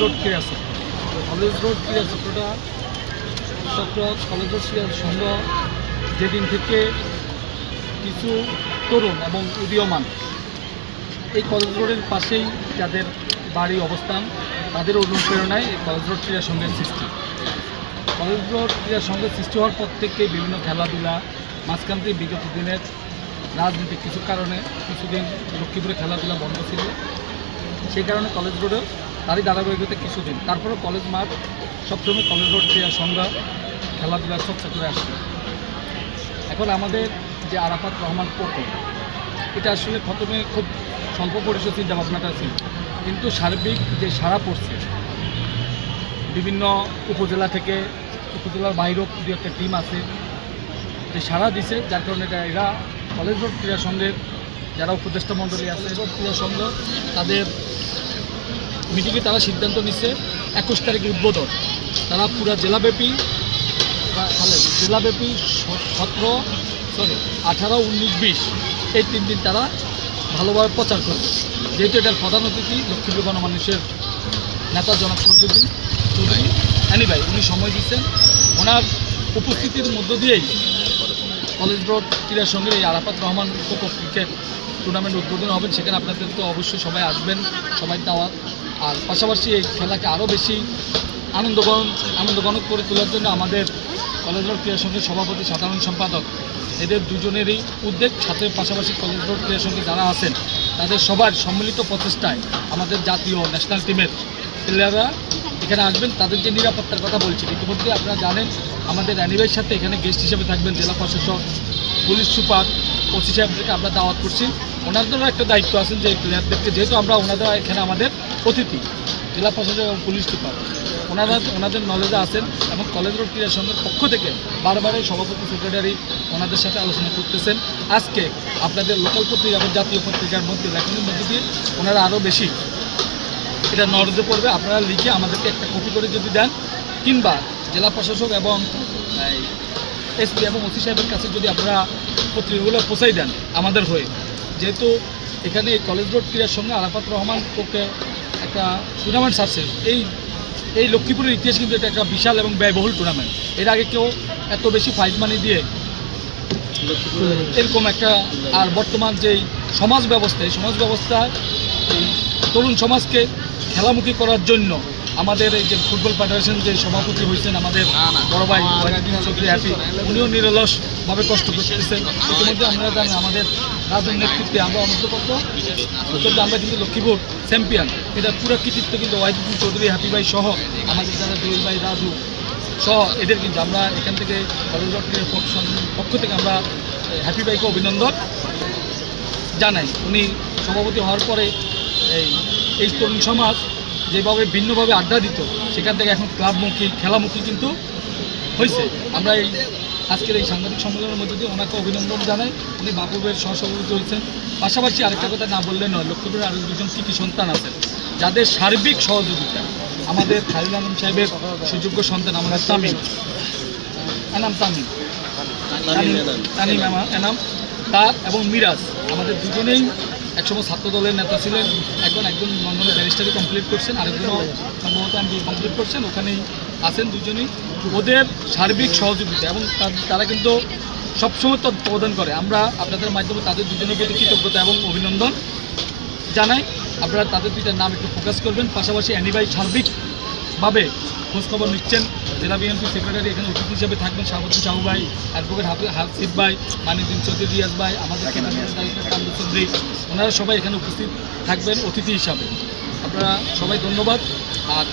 Road ক্রীড়া চক্র college road ক্রীড়া চক্রটা চক্র কলেজ রোড ক্রীড়া সংঘ যেদিন থেকে কিছু তরুণ এবং উদীয়মান এই কলেজ রোডের পাশেই যাদের বাড়ি অবস্থান, তাদের অনুপ্রেরণায় এই কলেজ রোড ক্রীড়া সংঘের সৃষ্টি। কলেজ রোড ক্রীড়া সংঘের সৃষ্টি হওয়ার পর থেকে বিভিন্ন খেলাধুলা, মাঝখান থেকে বিগত দিনের রাজনৈতিক কিছু কারণে কিছুদিন লক্ষ্মীপুরে খেলাধুলা বন্ধ ছিল। সেই কারণে কলেজ রোডে তারই ধারাবাহিকতা কিছুদিন। তারপরে কলেজ মাঠ, সবসময় কলেজ রোড ক্রীড়া সংঘ খেলাধুলা চর্চা করে আসছে এখন আমাদের যে আরাফাত রহমান প্রকল্প এটা আসলে প্রথমে খুব স্বল্প পরিসর চিন্তা ভাবনাটা ছিল কিন্তু সার্বিক যে সারা পড়ছে, বিভিন্ন উপজেলা থেকে, উপজেলার বাইরেও দু একটা টিম আছে, যে সারা দিছে, যার কারণে এটা এরা কলেজ রোড ক্রীড়া সংঘের যারা উপদেষ্টা মণ্ডলী আছে ক্রীড়া সংঘ, তাদের মিটিংয়ে তারা সিদ্ধান্ত নিচ্ছে একুশ তারিখে উদ্বোধন। তারা পুরা জেলাব্যাপী জেলাব্যাপী সতেরো সরি আঠারো, উনিশ, বিশ, এই তিন দিন তারা ভালোভাবে প্রচার করবে। যেহেতু এটার প্রধান অতিথি লক্ষ্মীপুর গণমানুষের নেতা জনক সরজুদ্দিন চৌধুরী। অ্যানি ভাই উনি সময় দিচ্ছেন। ওনার উপস্থিতির মধ্য দিয়েই কলেজ রোড ক্রীড়া সঙ্গে এই আরাফাত রহমান কোকো টুর্নামেন্ট উদ্বোধন হবেন সেখানে আপনাদের তো অবশ্যই সবাই আসবেন, সবাই দাওয়াত আর পাশাপাশি এই খেলাকে আরও বেশি আনন্দগণ, আনন্দগণক করে তোলার জন্য আমাদের কলেজ রোড ক্রীড়া সঙ্গের সভাপতি সাধারণ সম্পাদক, এদের দুজনেরই উদ্যোগ, সাথে পাশাপাশি কলেজ রোড ক্রীড়া সঙ্গে যারা আছেন, তাদের সবার সম্মিলিত প্রচেষ্টায় আমাদের জাতীয় ন্যাশনাল টিমের প্লেয়াররা এখানে আসবেন, তাদের যে নিরাপত্তার কথা বলছি, ইতিমধ্যে আপনারা জানেন, আমাদের অ্যানিভাইয়ের সাথে এখানে গেস্ট হিসেবে থাকবেন জেলা প্রশাসক, পুলিশ সুপার, ওসি সাহেবদেরকে আমরা দাওয়াত করছি। ওনাদেরও একটা দায়িত্ব আছেন যে প্লেয়ারদেরকে যেহেতু আমরা ওনাদের এখানে আমাদের অতিথি, জেলা প্রশাসক এবং পুলিশ সুপার ওনারা, ওনাদের নলেজে আছেন এবং কলেজ রোড ক্রীড়া সংঘের পক্ষ থেকে বারবারই সভাপতি সেক্রেটারি ওনাদের সাথে আলোচনা করতেছেন। আজকে আপনাদের লোকাল পত্রিকা এবং জাতীয় পত্রিকার মধ্যে, লেখনের মধ্যে দিয়ে ওনারা আরও বেশি এটা নজরে পড়বে। আপনারা লিখে আমাদেরকে একটা কপি করে যদি দেন, কিংবা জেলা প্রশাসক এবং এসপি এবং ওসি সাহেবের কাছে যদি আপনারা পত্রিকাগুলো পৌঁছাই দেন, আমাদের হয়ে। যেহেতু এখানে কলেজ রোড ক্রীড়ার সঙ্গে আরাফাত রহমান ওকে একটা টুর্নামেন্ট আসছে এই এই লক্ষ্মীপুরের ইতিহাস কিন্তু এটা একটা বিশাল এবং ব্যয়বহুল টুর্নামেন্ট এর আগে কেউ এত বেশি প্রাইজ মানি দিয়ে এরকম একটা আর বর্তমান যেই সমাজ ব্যবস্থা, এই সমাজ ব্যবস্থা তরুণ সমাজকে খেলামুখী করার জন্য আমাদের এই যে ফুটবল ফেডারেশন যে সভাপতি হয়েছেন আমাদের বড় ভাই চৌধুরী হ্যাপি উনিও নিরলসভাবে কষ্ট করতেছেন ইতিমধ্যে আমরা জানি আমাদের রাজুর নেতৃত্বে আমরা অন্তর্গত অন্তত আমরা কিন্তু লক্ষ্মীপুর চ্যাম্পিয়ন। এটা পুরো কৃতিত্ব কিন্তু ওয়াহিদুদ্দিন চৌধুরী হ্যাপি ভাই সহ আমাদের যারা দোল ভাই রাজু সহ এদের কিন্তু আমরা এখান থেকে পক্ষ থেকে আমরা হ্যাপি ভাইকে অভিনন্দন জানাই। উনি সভাপতি হওয়ার পরে এই এই তরুণ সমাজ যেভাবে ভিন্নভাবে আড্ডা দিত সেখান থেকে এখন ক্লাবমুখী খেলামুখী কিন্তু হয়েছে আমরা এই আজকের এই সাংবাদিক সম্মেলনের মধ্যে দিয়ে ওনাকে অভিনন্দন জানাই। উনি বাবুবের সহসভাপতি হয়েছেন। পাশাপাশি আরেকটা কথা না বললে নয় লক্ষ্মীপুরের আরও দুজন কৃতি সন্তান আছেন যাদের সার্বিক সহযোগিতা। আমাদের খালিল আলম সাহেবের সুযোগ্য সন্তান আমরা তামিম। এনাম তামিম। তানিম এনাম। তার এবং মিরাজ আমাদের দুজনেই একসময় ছাত্র দলের নেতা ছিলেন, এখন একজন লন্ডনে ব্যারিস্টারি কমপ্লিট করছেন, আরেকজন সম্ভবত আমি কমপ্লিট করছেন, ওখানেই আছেন দুজনেই। ওদের সার্বিক সহযোগিতা এবং তার- কিন্তু সবসময় প্রদান করে। আমরা আপনাদের মাধ্যমে তাদের দুজনের প্রতি কৃতজ্ঞতা এবং অভিনন্দন জানাই। আপনারা তাদের দুইটার নাম একটু ফোকাস করবেন, পাশাপাশি অ্যানিভাই সার্বিকভাবে খোঁজখবর নিচ্ছেন জেলা বিএনপি সেক্রেটারি এখানে অতিথি হিসেবে থাকবেন সাবুদ্দিন সাহু ভাই অ্যাডভোকেট হাফি হাফিজ ভাই মানিদিন চৌধুরী রিয়াজ ভাই আমাদের চৌধুরী ওনারা সবাই এখানে উপস্থিত থাকবেন অতিথি হিসাবে। আপনারা সবাই ধন্যবাদ। আর